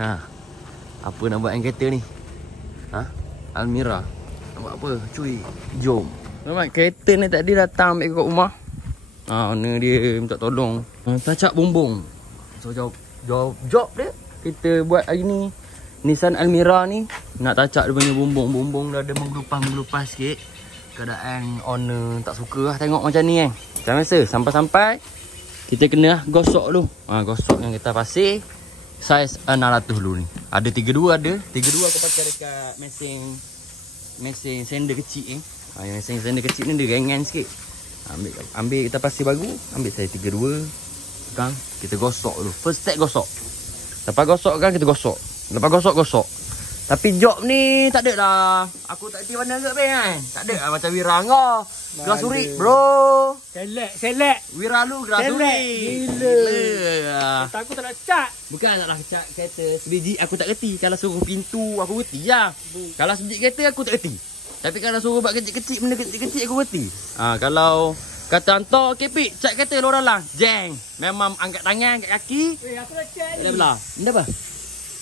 Ha. Apa nak buat dengan kereta ni? Ha? Almira. Nak buat apa? Cuy. Jom. Nampak kereta ni tadi datang ambil kat rumah. Owner dia minta tolong. Tacak bumbung. So job dia. Kita buat hari ni Nissan Almira ni nak tacak dia punya bumbung. Dah ada menggelupah sikit. Keadaan owner tak suka lah tengok macam ni kan. Macam biasa sampai-sampai kita kena gosok dulu. Gosok yang kita pasir saiz 600 dulu ni. Ada 32 ada. 32 aku pakai dekat mesin sender kecil ni. Mesin sender kecil ni dia ringan sikit. Ambil kita pasir baru, ambil saiz 32. Kan kita gosok dulu. First step gosok. Lepas gosok kan kita gosok. Lepas gosok. Tapi job ni tak ada lah. Aku tak kerti mana ke kan. Tak ada lah macam Wira kau. Glasurik bro. Selek. Wira lu glasurik. Gila. Aku tak nak cat. Bukan nak cat kereta. Sebiji aku tak kerti. Kalau suruh pintu aku kerti lah. Kalau sebiji kereta aku tak kerti. Tapi kalau suruh buat kecil-kecil, benda kecil-kecil aku kerti. Kalau kata hantar kepik cat kereta lorang lah. Jeng. Memang angkat tangan, angkat kaki. Aku nak cat ni. Boleh belah. Benda apa?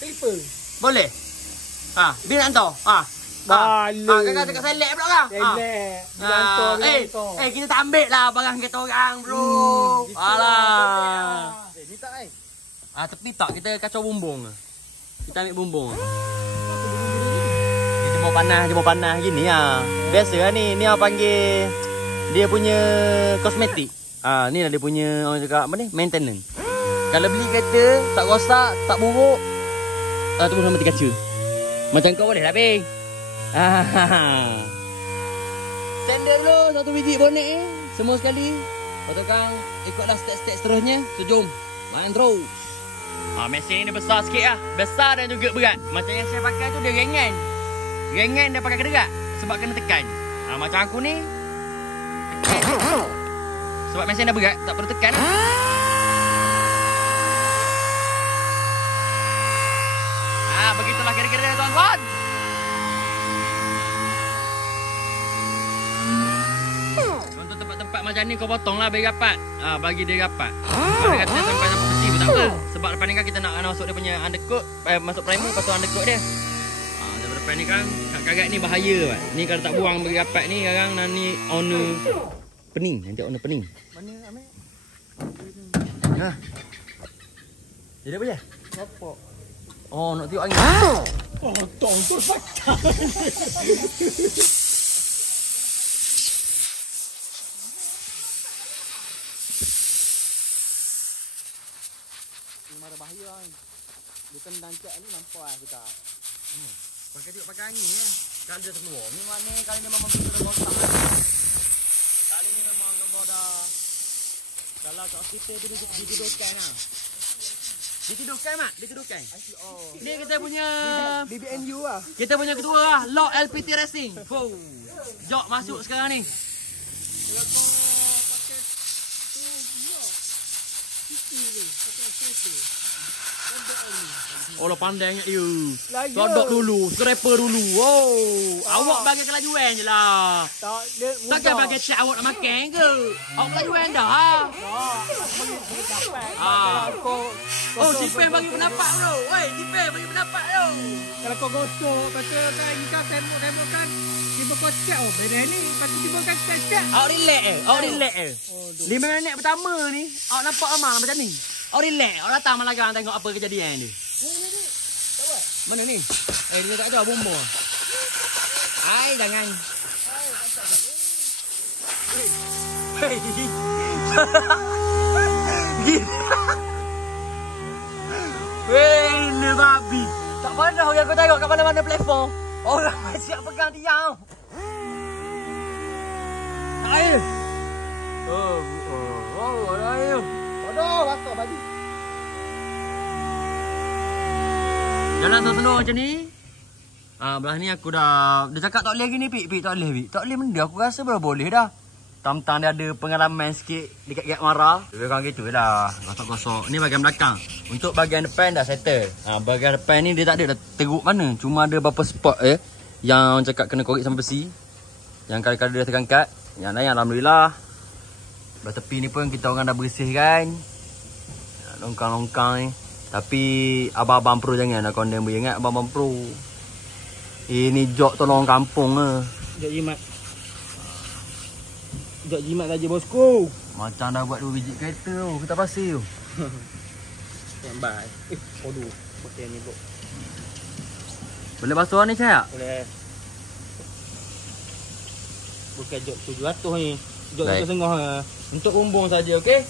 Clipper. Boleh. Bila nak hantar? Kakak cakap selek pula kan? Selek. Bila hantar. Kita tak ambil lah barang kereta orang bro. Alah. Ni tak tepi tak kita kacau bumbung. Kita ambil bumbung. Jemur panas gini lah. Biasa lah ni. Ni orang panggil dia punya kosmetik. Ni lah dia punya orang cakap apa ni? Maintenance. Kalau beli kereta tak rosak, tak buruk, tunggu sama 3 kaca. Macam kau boleh lah, Bing. Sender dulu satu biji bonet ni. Semua sekali. Lepas tu kan, ikutlah step-step seterusnya. So, jom. Lain terus. Mesin ni besar sikit lah. Besar dan juga berat. Macam yang saya pakai tu dia ringan. Ringan dia pakai kedekat. Sebab kena tekan. Macam aku ni. Sebab mesin dah berat. Tak perlu tekan lah. Begitulah kira-kira tuan-tuan. Untuk tempat-tempat macam ni kau potong lah bagi rapat. Bagi dia rapat. Kalau kata sampai besi pun tak apa. Sebab depan ni kan kita nak masuk dia punya undercoat. Masuk primer lepas tu undercoat dia. Daripada depan ni kan karat ni bahaya kan. Ni kalau tak buang bagi rapat ni sekarang nanti owner pening. Nanti owner pening. Mana ambil? Jadi apa je? Apa? Nak tengok angin. Tong tu patah. Memang bahaya kan. Dia tendang cat ni nampak lah kita. Pakai tengok pakai angin ya. Kalau dia terkeluar. Ni mana kali ni memang kita dah rosak. Kali ni memang kau dah. Kalau kat hospital tu ditidurkan lah. Ditidurkan mak, ditidurkan. Ni kita punya BBNU lah. Kita punya ketua lah, Lok LPT Racing. Jok masuk sekarang ni. Oh, pandai ingat you. Sodok dulu, scraper dulu. Awak bagi kelajuan je lah. Takkan bagi cat awak nak makan ke? Awak kelajuan dah. Cipen bagi pendapat bro. Cipen bagi pendapat bro. Kalau kau gosok, kata kan ikan tembok kan. Tiba kau cat benda ni. Lepas tu tiba kan cat. Awak relax 5 minit pertama ni, awak nampak amal macam ni. Awak relax. Awak datang Malagang tengok apa kejadian ni. Mana ni? Dia tak ada bumbung. Jangan. Ni babi. Tak pandai yang kau tengok kat mana-mana platform. Orang siap pegang tiang. Air. Air. Aduh, basah babi. Jalan senang macam ni. Belah ni aku dah. Dia cakap tak boleh lagi ni, Pik. Tak boleh, Pik. Tak boleh benda. Aku rasa boleh dah. Tam-tam dia ada pengalaman sikit dekat Giat Mara. Lebih kurang gitu lah. Gosok-gosok. Ni bahagian belakang. Untuk bahagian depan dah settle. Bahagian depan ni dia tak ada dah teruk mana. Cuma ada beberapa spot yang orang cakap kena korek sampai besi. Yang kadang-kadang dia terangkat. Yang lain alhamdulillah. Belah tepi ni pun kita orang dah bersihkan. Longkang-longkang ni. Tapi abang-abang pro jangan nak condemn boleh ingat abang-abang pro. Ini jok tolong kampung ke. Jok jimat. Jok jimat saja bosku. Macam dah buat 2 biji kereta tu, kita pasir tu. Standby. Aduh, pakai ni bro. Boleh basuh ni saya? Boleh. Bukan jok 700 ni. Jok Baik. 1,5. Untuk bumbung saja, okey?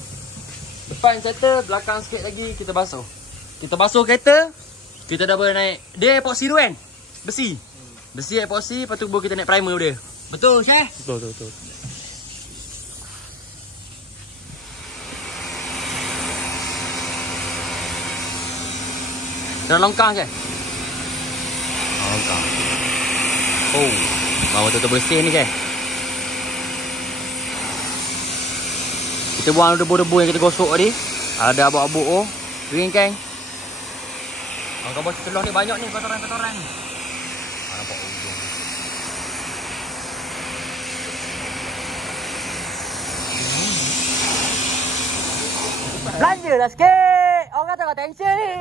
Depan settle, belakang sikit lagi kita basuh. Kita basuh kereta, kita dah boleh naik. Dia epoxy tu kan? Besi. Besi epoxy, lepas tu baru kita naik primer dia. Betul, Syekh? Betul. Dah longkang ke? Longkang. Oh, bawa betul-betul bersih ni ke? Kita buang debu-debu yang kita gosok tadi. Ada abuk-abuk oh. Ring kan? Kau celah ni banyak ni kotoran-kotoran ni. Nampak ujung. Belanja dah sikit. Orang tengok tension ni.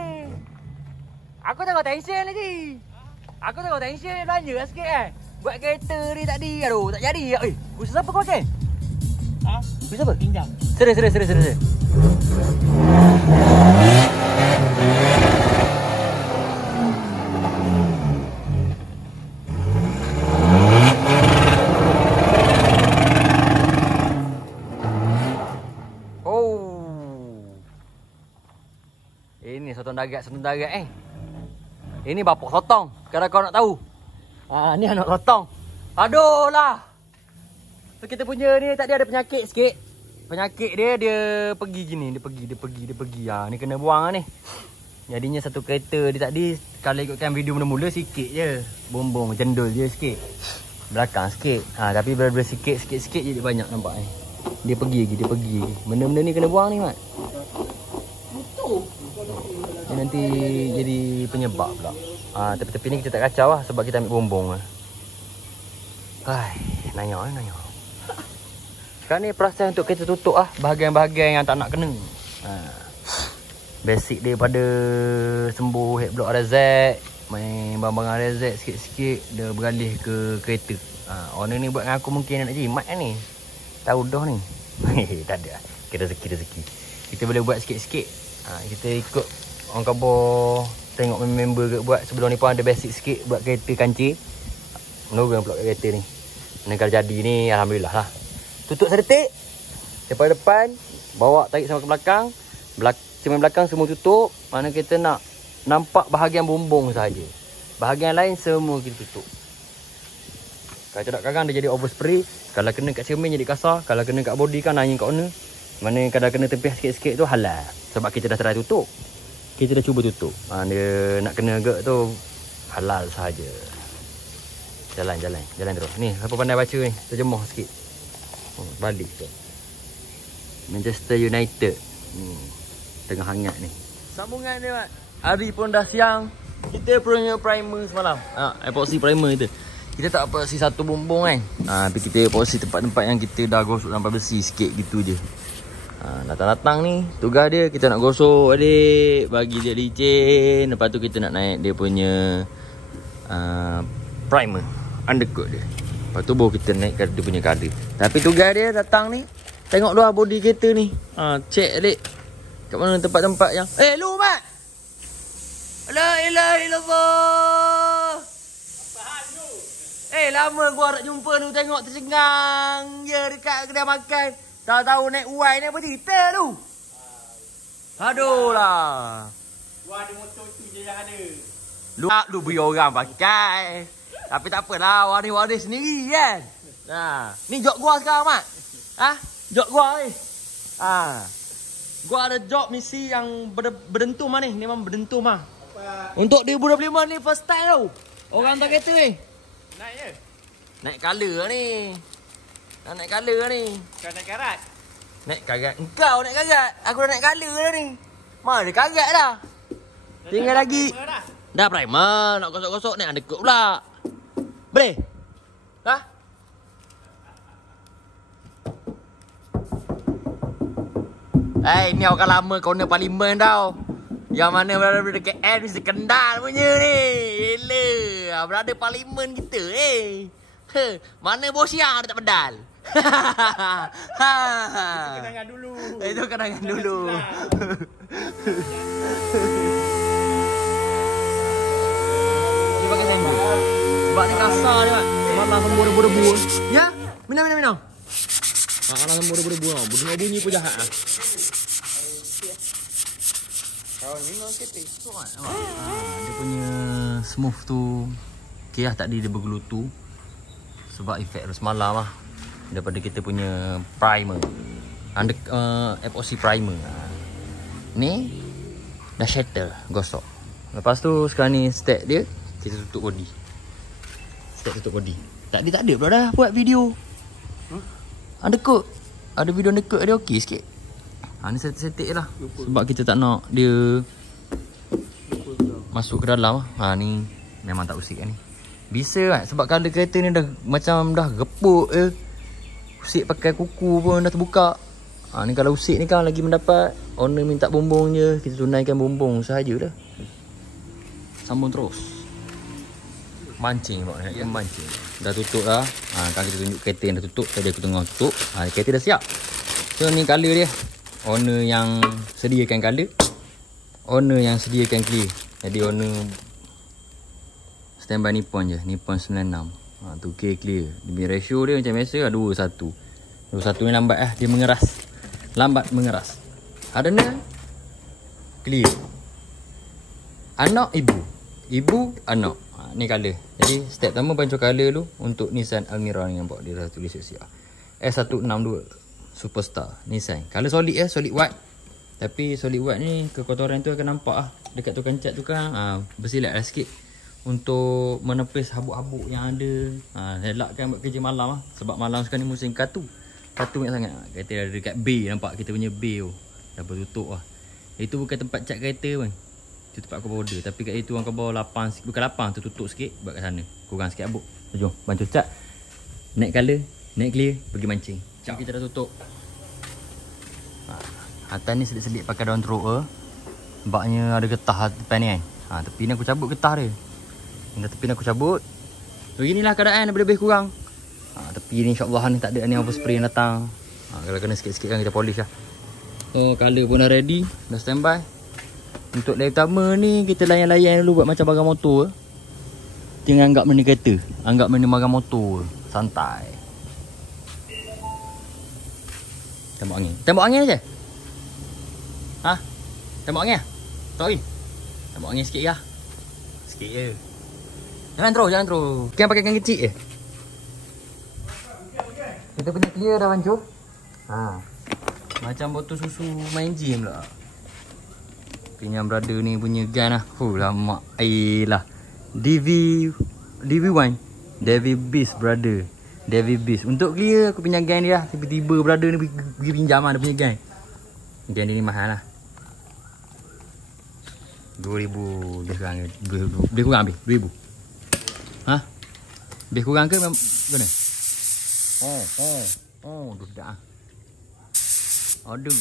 Aku tengok tension lagi. Aku tengok tension ni, belanja dah sikit kan. Buat kereta ni tadi. Aduh, tak jadi. Usaha siapa kau pakai? Ha? Usaha apa? Pinjam. Serius. Ini sotong dagat Ini bapak sotong. Kalau kau nak tahu. Ni anak sotong. Aduh lah. So kita punya ni tadi ada penyakit sikit. Penyakit dia pergi gini, dia pergi. Ni kena buang ni. Jadinya satu kereta dia tadi kalau ikutkan video mula-mula sikit je. Bumbung jendul je sikit. Belakang sikit. Tapi bila sikit je dia banyak nampak ni. Dia pergi lagi. Benda-benda ni kena buang ni, Mat. Dia nanti jadi penyebab pula. Tepi-tepi ni kita tak kacau lah sebab kita ambil bumbung lah. Nanya. Sekarang ni perasaan untuk kita tutup lah bahagian-bahagian yang tak nak kena. Basic daripada sembuh head block RZ, main barang-barang RZ sikit-sikit, dia beralih ke kereta. Owner ni buat dengan aku mungkin nak jimat ni. Tahu dah ni. Tak ada. Rezeki. Kita boleh buat sikit-sikit. Kita ikut orang khabar, tengok member ke buat. Sebelum ni pun ada basic sikit buat kereta kancil. Menurun pula kereta ni. Kalau jadi ni alhamdulillah lah. Tutup sedetik. Daripada depan, bawa tarik sama ke belakang. Cermin belakang semua tutup. Mana kita nak nampak bahagian bumbung saja. Bahagian lain semua kita tutup. Kalau tidak kadang dia jadi overspray. Kalau kena kat cermin jadi kasar. Kalau kena kat body kan nanya kat owner. Mana kadang kena tepiah sikit-sikit tu halal. Sebab kita dah try tutup. Kita dah cuba tutup. Dia nak kena agak tu halal sahaja. Jalan terus. Ni, siapa pandai baca ni? Terjemah sikit. Balik tu. Manchester United. Tengah hangat ni. Sambungan dia, Mat. Hari pun dah siang. Kita punya primer semalam. Epoxy primer kita. Kita tak epoxy satu bumbung kan. Tapi kita epoxy tempat-tempat yang kita dah gosok sampai bersih sikit gitu je. Datang-datang ni tugas dia kita nak gosok adik, bagi dia licin. Lepas tu kita nak naik dia punya primer, undercoat dia. Lepas tu baru kita naikkan dia punya colour. Tapi tugas dia datang ni, tengok luar body kereta ni. Check adik kat mana tempat-tempat yang lu Mat. La ilaha illallah. Apa hal tu? Lama gua tak jumpa tu, tengok tercengang je dekat kedai makan. Tahu-tahu naik uai ni apa cerita tu? Aduh lah. Gua ada motor tu je yang ada. Lu beri orang pakai. Tapi tak apalah, waris-waris sendiri kan. Ni job gua sekarang, Mat. Job gua ni. Gua ada job misi yang berdentum ni. Ni memang berdentum lah. Untuk 2025 ni first time tau. Orang hantar kereta ni. Naik je. Naik colour lah ni. Naik colour lah ni. Kau naik karat. Naik karat. Engkau naik karat. Aku dah naik colour lah ni. Mana karat dah. Tinggal lagi. Dah primer. Nak gosok-gosok naik undercoat pula. Boleh? Ni orang lama corner parlimen tau. Yang mana berada KL mesti Kendal punya ni. Gila. Berada parlimen kita mana bos yang ada tak pedal. Itu kenangan dulu. Itu kenangan dulu. Dia pakai tembok. Sebab ni kasar dia, Mak. Malah semua debu-debu. Ya, minum. Malah semua debu-debu. Bunyi pun jahat ah. Kawan minum kita. Dia punya smooth tu. Okay lah, tadi dia bergelutu. Sebab efek semalam lah. Daripada kita punya primer. FOC primer. Ni dah settle, gosok. Lepas tu sekarang ni stack dia, kita tutup body. Stack tutup body. Tak ada pula dah buat video. Ada kot. Ada video dekat dia okey sikit. Ni setik lah. Sebab kita tak nak dia masuk ke dalam. Ni memang tak usik kan ni. Bisa kan sebab color kereta ni dah macam dah gepuk usik pakai kuku pun dah terbuka. Ni kalau usik ni kan lagi mendapat. Owner minta bumbung je, kita tunaikan bumbung sahaja dah. Sambung terus. Mancing pula nak mancing. Dah tutup dah. Kan kita tunjuk kereta yang dah tutup. Tadi aku tengah tutup. Kereta dah siap. So ni color dia. Owner yang sediakan color. Owner yang sediakan clear. Jadi owner standby Nippon je. Nippon 96. Tu clear. Dia punya ratio dia macam biasa lah 2-1. 2-1 ni lambat dia mengeras. Lambat mengeras. Ada ni clear. Anak ibu. Ibu anak. Ni color. Jadi step pertama pancur color dulu untuk Nissan Almera ni nampak dia dah tulis siap. S162 Superstar Nissan. Color solid solid white. Tapi solid white ni kekotoran tu akan nampak dekat tukang cat tu kan. Bersilat lah sikit untuk menepis habuk-habuk yang ada. Elakkan buat kerja malam sebab malam sekarang ni musim katu. Katu banyak sangat. Kereta ada dekat bay, nampak kita punya bay tu. Dah bertutup Itu bukan tempat cat kereta pun. Itu tempat aku border. Tapi kat itu orang kau bawa lapang sikit. Bukan lapang, tutup sikit. Buat kat sana. Kurang sikit habuk. Jom, bantu cat. Naik color, naik clear, pergi mancing. Cat kita dah tutup. Atas ni selit-selit pakai daun teruk sebabnya ada getah depan ni kan. Tepi ni aku cabut getah dia. Dah tepi ni aku cabut. Beginilah keadaan daripada lebih kurang. Tepi ni insyaAllah ni tak ada ni overspray yang datang. Kalau kena sikit-sikit kan kita polish lah. Color pun dah ready. Dah standby. Untuk layer pertama ni kita layan-layan dulu buat macam barang motor. Jangan anggap benda kereta. Anggap benda barang motor. Santai. Tembok angin. Tembok angin je? Tembok angin lah? Sorry. Tembok angin sikit lah. Sikit je. Jangan terus. Kan pakai kan kecil je. Kita punya clear dah hancur. Macam botol susu main gym lah. Pinjam brother ni punya gun lah. Lama. Lah. DV1. Davy Beast brother. Davy Beast. Untuk clear aku pinjam gun dia lah. Tiba-tiba brother ni pergi pinjam lah dia punya gun. Gun dia ni mahal lah. 2,000 lebih kurang. Lebih kurang habis 2,000. Lebih kurang ke mana? Dah. Aduh.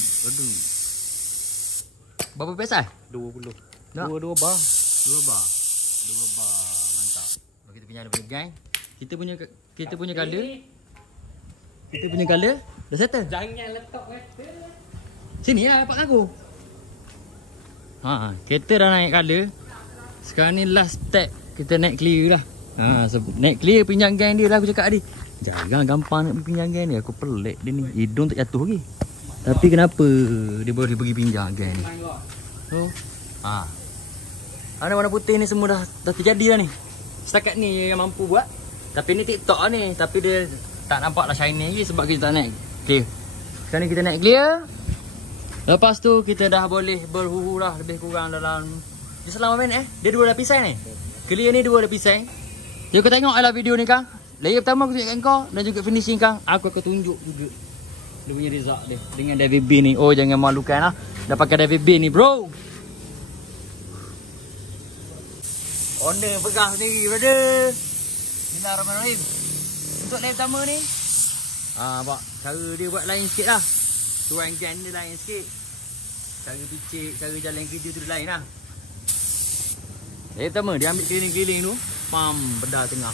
Berapa pesan? 20. Nak? 2 bar. 2 bar. Mantap. Kalau kita pinjam daripada gang. Kita punya color. Kita punya color dah settle. Jangan letak kereta. Sini lah dapat aku. Kereta dah naik color. Sekarang ni last step kita naik clear lah. Naik clear pinjam gang dia lah aku cakap tadi. Jangan gampang nak pinjam gang ni. Aku pelik dia ni. Hidung tak jatuh lagi. Tapi kenapa dia boleh pergi pinjam gang ni? Warna putih ni semua dah terjadi dah ni. Setakat ni yang mampu buat. Tapi ni TikTok ni. Tapi dia tak nampak lah shiny lagi sebab kita tak naik clear. Sekarang ni kita naik clear. Lepas tu kita dah boleh berhuhu lah lebih kurang dalam. Dia selama minit Dia 2 lapisan ni. Clear ni 2 lapisan. Jadi kau tengok lah video ni Kang. Layer pertama aku tunjukkan kau dan juga finishing Kang. Aku akan tunjuk juga dia punya result dia dengan Davy B ni. Jangan malukan lah. Dah pakai Davy B ni bro. Owner pegang sendiri brother. Bismillahirrahmanirrahim. Untuk layer pertama ni nampak cara dia buat lain sikit lah. Tuan gan dia lain sikit. Cara picit, cara jalan kerja tu lain lah. Yang pertama, dia ambil keliling-keliling tu. Pam, bedah tengah.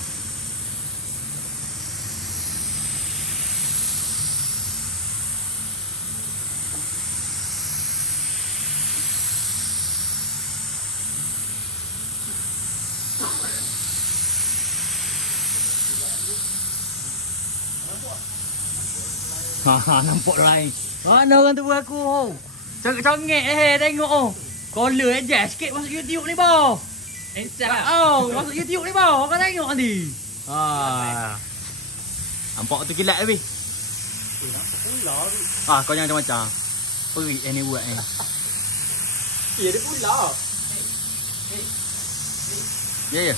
Nampak lain. Mana orang tu aku? Congek tengok oh. Collar aja sikit masuk YouTube ni boh. Masuk YouTube ni boh. Kau tengok nanti. Nampak tu kilat habis. Nampak pula ni. Kau jangan macam-macam. Perik ni buat ni. Dia pula. Ya.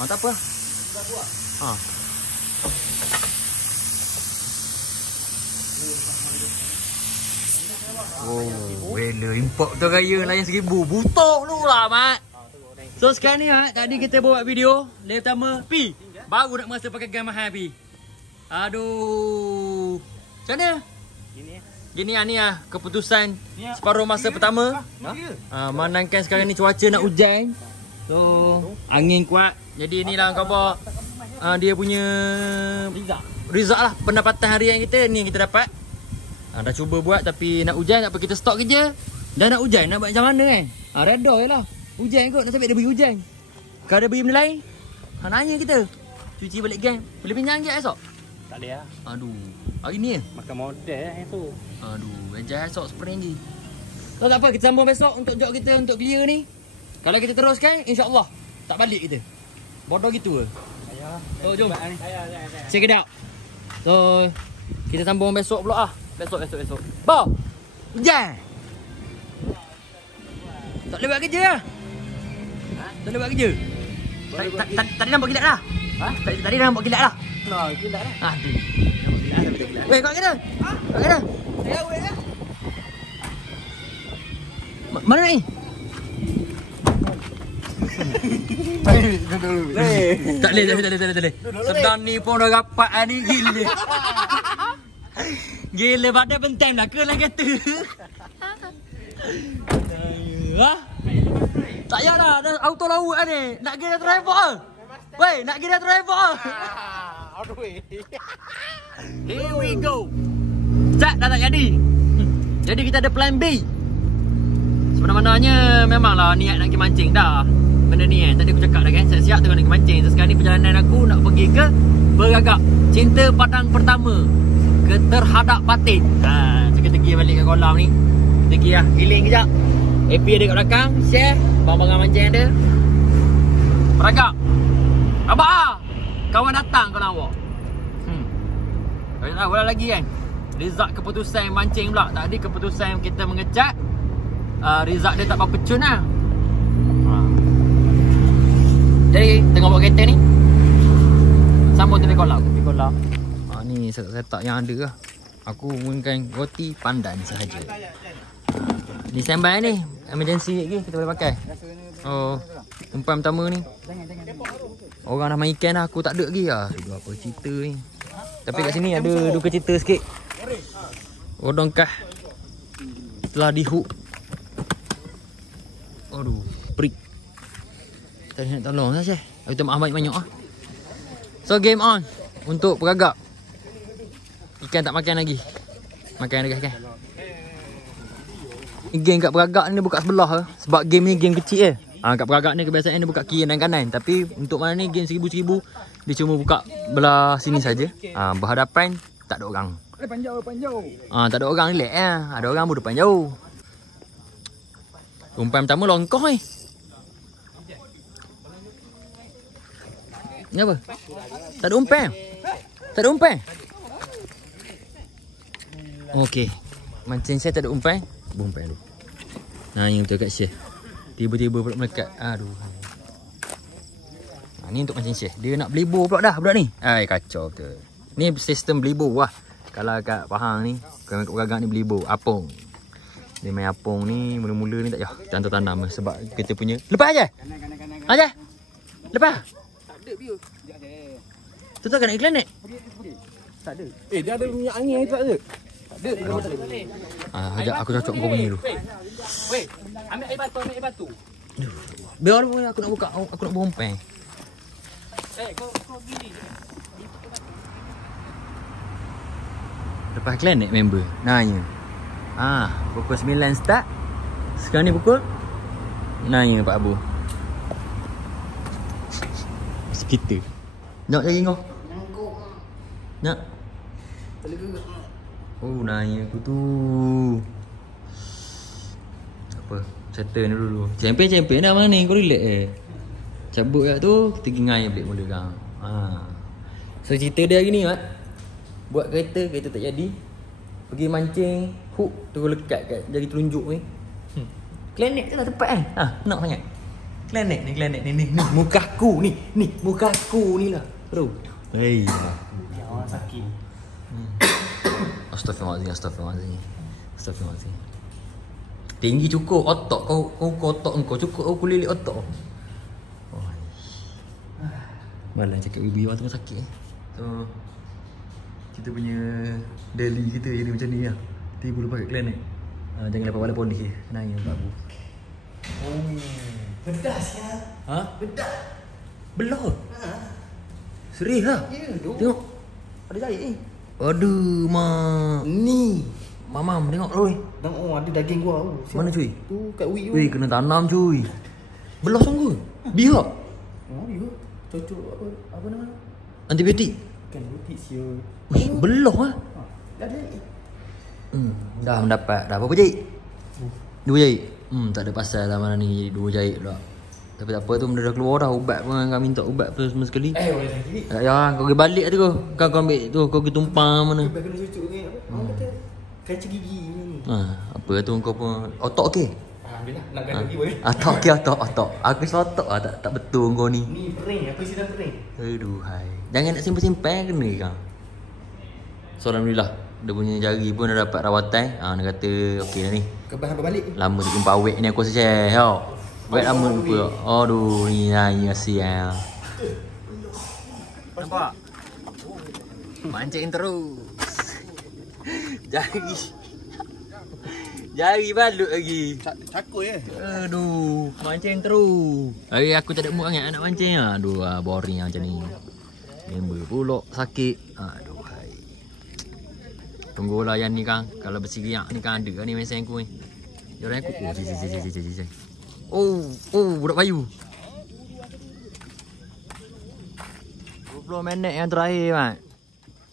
Tak apa. Wela import tu raya layan 1000. Butok lu lah, Mat. So sekarang ni tadi kita buat video layer pertama Pi. Baru nak masa pakai gun mahal Pi. Aduh. Macam mana? Gini ni keputusan separuh masa pertama. Manangkan sekarang ni cuaca nak hujan. So angin kuat. Jadi inilah khabar dia punya result lah pendapatan harian kita ni yang kita dapat. Dah cuba buat tapi nak hujan tak apa, kita stop kerja. Dah nak hujan nak buat macam mana kan? Reda je lah. Hujan kot, nak sampai dia beri hujan. Kalau dia beri benda lain, nanya kita. Cuci balik gang. Boleh pinjam ke esok? Tak boleh lah. Aduh. Hari ni makan model yang tu. Aduh, ejah esok spring lagi. So tak apa, kita sambung besok untuk job kita untuk clear ni. Kalau kita teruskan, insya-Allah tak balik kita. Bodoh gitu ke? So jom. Check it out. So kita sambung besok pula Besok. Bow. Hujan. Tak boleh buat kerja lah. Tak boleh buat kerja. Tadi nampak kilat dah. Tadi nampak kilat dah. Kilat dah. Tu. Weh, kau kena. Kau kena. Saya weh lah. Mana ni? Tak boleh. Sedang ni pun dah rapat ni gila. Gila badan pentem lah ke lah kata. Tak payah dah auto laut ni. Nak pergi dah driver ke? Weh, nak pergi dah driver ke? Here we go. Cak dah tak jadi. Jadi kita ada plan B. Sebenarnya memanglah niat nak pergi mancing dah. Benda ni tadi aku cakap dah kan, siap-siap tengok nak pergi mancing. So sekarang ni perjalanan aku nak pergi ke Bergagak. Cinta padang pertama ke terhadap batin. So kita pergi balik ke kolam ni. Kita pergi lah, healing kejap. AP ada kat belakang, share barang-barang mancing ada. Beragak. Abang ah. Kawan datang kau nak awak. Tak boleh lagi kan. Result keputusan mancing pula. Tadi keputusan kita mengecat. Result dia tak apa cun lah. Jadi tengok buat kereta ni. Sambung tepi kolam. Ni setup yang ada lah. Aku gunakan roti pandan sahaja. Ni standby ni. Emergency lagi kita boleh pakai. Umpan pertama ni. Orang dah main ikan dah. Aku tak ada lagi lah. Apa cerita ni. Tapi kat sini ada duka cerita sikit. Odongkah telah dihook. Aduh, prik. Kita nak tolong lah Syekh. Kita maaf banyak-banyak lah. So game on. Untuk Bergagak. Ikan tak makan lagi. Makan dah kan. Game kat Bergagak ni dia buka sebelah lah. Sebab game ni game kecil je. Kat Bergagak ni kebiasaan dia buka kiri dan kanan. Tapi untuk mana ni game 1000 dia cuma buka belah sini saja. Berhadapan tak ada orang. Panjau. Tak ada orang relax lah. Ada orang pun depan jauh. Umpan pertama longkoh ni. Ni apa? Tak ada umpan. Okey. Mancing saya tak ada umpan. Umpan dulu. Yang betul kat Syekh. Tiba-tiba pula melekat. Aduh. Ni untuk mancing Syekh. Dia nak belibo pula dah budak ni. Kacau betul. Ni sistem belibo lah. Kalau kat Pahang ni, kat Bergagak ni belibo. Apung. Dia main apung ni, mula-mula ni tak payah tanam sebab kita punya. Lepas aja. Aja. Lepas. Tak ada view. Tu tak kena iklan ni? Tak ada. Dia ada minyak angin tak ada. Sekejap aku cocok kau punya dulu. Weh, ambil air batu. Biar aku nak buka, aku nak bompeng. Kau gini. Lepas klinik member nanya. Pukul 9 start. Sekarang ni pukul nanya Pak Abu. Kita. Nak lagi kau? Nak? Tak boleh gerak. Nanya aku tu. Apa? Settle dulu. Champion dah mana ni? Kau relax cabut kat tu, kita pergi ngai balik mula kang. So cerita dia hari ni Mat. Buat kereta tak jadi. Pergi mancing, hook terus lekat kat jari telunjuk ni. Klinik tu lah tepat kan? Nak sangat. Klinik ni. Mukaku ni. Mukaku ni lah. Bro. Hei. Ya, sakit. Astaghfirullahalazim. Tinggi cukup otak kau otak kau cukup aku lilit otak. Malah cakap ibu awak tu sakit So kita punya daily kita jadi macam ni lah. Tiba lupa kat klinik. Jangan lepas walaupun polis nanya Pak Abu. Pedas ya. Pedas. Belum. Serius lah. Ya, tu. Tengok. Ada jahit ni. Aduh mak. Ni. Mamam tengok Roy. Ada daging gua tu. Mana cuy? Tu kat wik tu. Weh kena tanam cuy. Belah sungguh. Biak. Ya. Cocok apa nama? Antibiotik. Kan butik siul. Belah lah. Dah ada. Dah mendapat. Dah berapa jahit? 2 jahit. Tak ada pasal lah mana ni jadi 2 jahit pula. Tapi tak apa tu benda dah keluar dah. Ubat pun kau minta ubat pun semua sekali. Boleh lagi. Ya, kau pergi balik tu. Kau ambil tu, kau pergi tumpang mana. Kena cucuk ni apa? Orang kata kaca gigi ni. Apa tu kau pun otak okey. Alhamdulillah nak ganti lagi boleh. Otak okey otak. Aku selotok lah tak betul kau ni. Ni pering, apa isi dah pering? Aduh hai. Jangan nak simpan-simpan kena kau. So alhamdulillah dia punya jari pun dah dapat rawatan. Dia kata okey dah ni. Kebas apa balik? Lama tak jumpa awek ni aku rasa share tau. Awek lama lupa. Aduh ni nanya sial. Nampak? Mancing terus. Jari balut lagi. Cakul ya? Aduh, mancing terus. Hari aku tak ada mood sangat nak mancing lah. Aduh, boring macam ni. Member pulak sakit. Aduh, hai. Tunggulah yang ni kan. Kalau bersiriak ni kan ada ni mesin aku ni. Orang aku. Budak payu. 20 minit yang terakhir, Mat.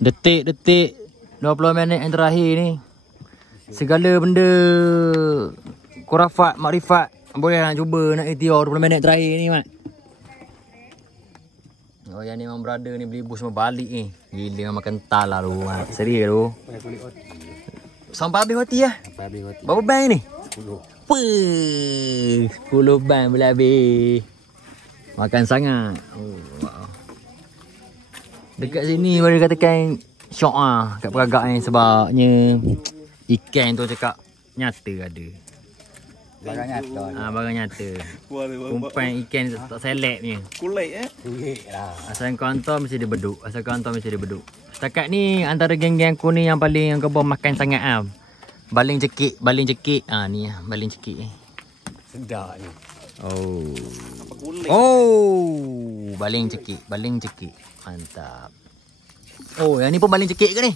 Detik-detik 20 minit yang terakhir ni. Segala benda khurafat, makrifat boleh nak cuba nak ikhtiar 20 minit terakhir ni, Mat. Yang ni memang brother ni beli bus semua balik ni. Gila memang kental lah tu, Mat. Serius tu. Sampai habis hoti lah. Berapa bank ni? 10 bank boleh habis. Makan sangat. Wow. Dekat sini boleh katakan syok lah kat peragak ni sebabnya ikan tu cakap nyata ada. Barang nyata. Barang nyata. Umpan ikan tak selek punya. Kulit lah. Asal kau hantar mesti dia beduk. Setakat ni antara geng-geng aku ni yang paling yang kebom makan sangat ah. Baling cekik. Ni lah baling cekik ni. Sedap ni. Baling cekik. Mantap. Yang ni pun baling cekik ke ni?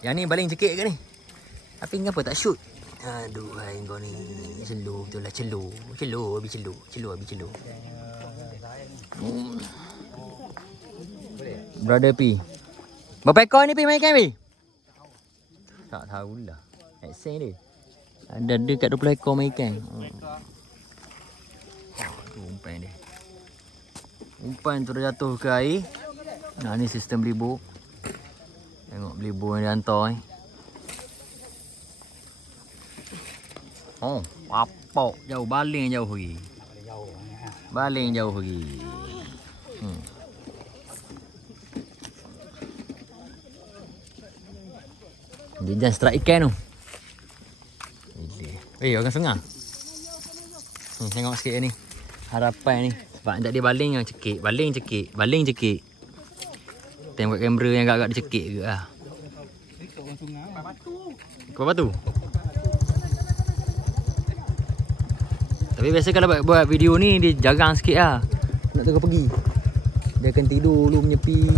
Yang ni baling cekik ke ni? Tapi kenapa tak shoot? Aduh, hai kau ni. Celur betul lah. Celur. Brother P. Berapa ekor ni P main ikan P? Tak tahulah. Accent dia. Ada dekat 20 ekor main ikan. Tu umpan dia. Umpan tu dah jatuh ke air. Ni sistem belibur. Tengok belibur yang dia hantar ni. Apok jauh. Baling jauh lagi. Dia jangan strike ikan tu. Orang sengah. Tengok sikit ni. Harapan ni. Sebab tak dia baling yang cekik. Baling cekik. Tengok kamera yang agak-agak dia cekik ke lah. Kepala batu. Tapi biasa kalau buat video ni dia jarang sikit lah. Nak tengok pergi. Dia akan tidur dulu menyepi.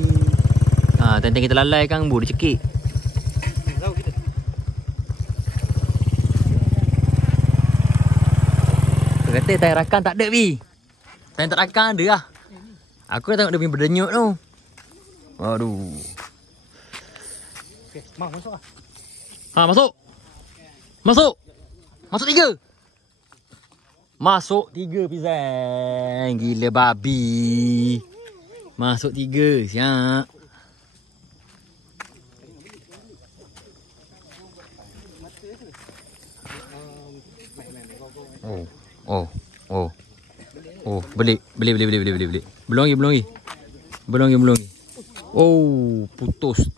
Tentang kita lalai kan dia cekik. Dia kata tayar rakan tak ada Bi. Tayar tak rakan ada lah. Aku dah tengok dia punya berdenyut tu. Aduh. Okey, masuk lah. Masuk. Masuk. Masuk 3. Masuk 3 Pizan. Gila babi. Masuk 3. Siap. Oh, beli. Belum lagi. Oh, putus.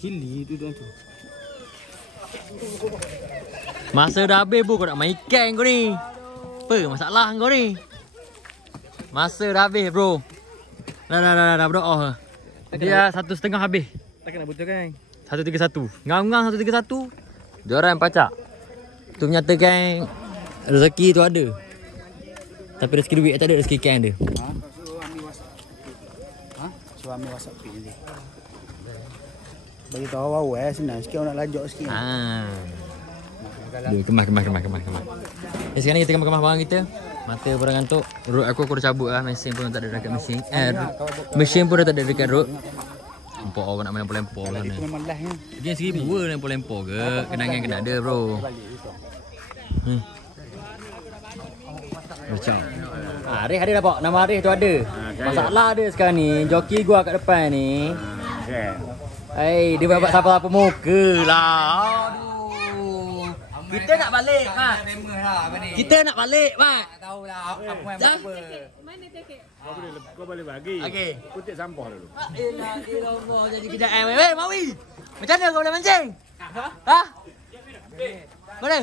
Kili tu tu. Masa dah habis kau nak main ikan kau ni. Apa masalah kau ni? Masa dah habis bro. Dah berdoa. Dia 1.5 habis. Takkan nak betul kan? 131. Ngang 131. Dia orang yang pacak. Tu menyatakan rezeki tu ada. Tapi rezeki duit tak ada, rezeki ikan ada. Suami WhatsApp ni. Bagi tahu awak senang sikit nak lajak sikit. Dia kemas. Sekarang ni kita kemas barang kita. Mata pun dah ngantuk. Rod aku dah cabut lah. Mesin pun tak ada dekat mesin. Mesin pun dah tak ada dekat rod. Empok orang nak main lempor sana. Itu memang lah ni. Dia 1,000 ke lempor ke? Kenangan kena ada bro. Macam. Arif ada dah pak. Nama Arif tu ada. Masalah dia sekarang ni. Joki gua kat depan ni. Dia buat siapa-siapa muka lah. Aduh. Kita nak balik, Mak. Kita nak balik, Mak. Tak tahulah apa apa. Mana tiket? Kau boleh bagi. Okey. Kutip sampah dulu. Elah, jadi kejap. Weh, Mawi. Macam mana kau boleh mancing? Ha? Mana?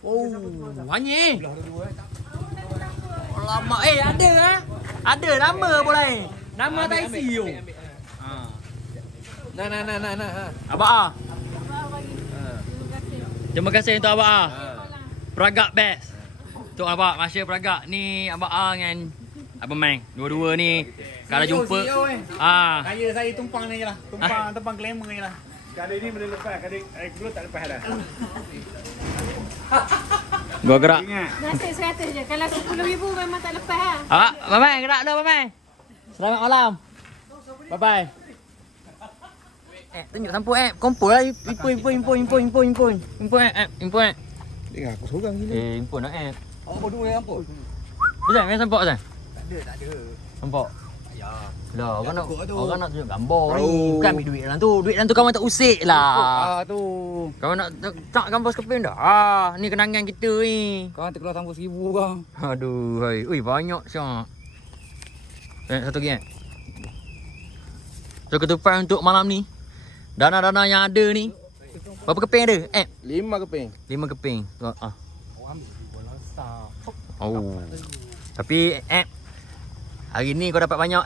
Oh, banyak. Lama. Ada ah. Ada nama boleh. Nama tak isi yo. Nah. Abah ah. Terima kasih untuk Abah ah. Peragak best. Untuk Abah Masya Peragak ni Abah ah dengan Abang Mang. Dua-dua ni kalau jumpa Saya tumpang ni je lah. Tumpang glamour je lah. Kali ni boleh lepas, kali dulu tak lepas dah. Gua gerak. Nasib 100 je. Kalau 10,000 memang tak lepas lah. Abang Mang gerak dah Abang Mang. Selamat malam. Bye bye. Tunjuk sampul kompol lah. Impun. Dengar aku seorang gila. Impun nak Awak berdua yang apa? Zan, main sampuk Zan? Tak ada. Sampuk? Ya. Dah, orang nak tunjuk gambar ni. Bukan ambil duit dalam tu. Duit dalam tu kawan tak usik lah. Tu. Kawan nak tak gambar sekeping dah. Ni kenangan kita ni. Kawan terkeluar sampai 1,000 orang. Aduh, hai. Ui, banyak siap. Satu lagi So, ketupan untuk malam ni. Dana-dana yang ada ni. Berapa keping ada? 5 keping. 5 keping. Orang ambil bola besar. Oh. Tapi hari ni kau dapat banyak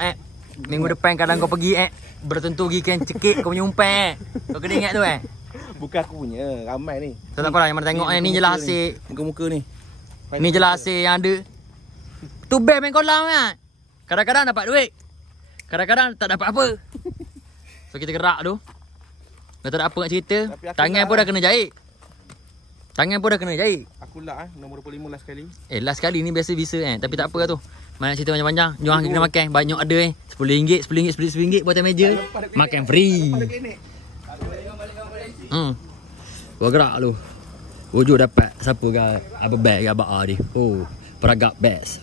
Minggu depan kadang kau pergi bertentu pergi kan cekik kau punya umpan Kau kena ingat tu Bukan aku punya, ramai ni. Tak apa lah yang mana tengok ni je lah hasil. Muka-muka ni. Ni je lah hasil yang ada. Tu best main kolam kan. Kadang-kadang dapat duit. Kadang-kadang tak dapat apa. So kita gerak tu. Dah tak ada apa nak cerita. Tangan pun dah kena jahit. Aku lah nombor 25 last kali. Last kali ni biasa bisa Tapi tak apa lah tu. Mana cerita panjang-panjang. Jom kita makan. Banyak ada RM10, buat atas meja. Makan free. Gua gerak lu. Wujud dapat siapa ke Abang Beg ke Abang A ni. Oh, Peragak best.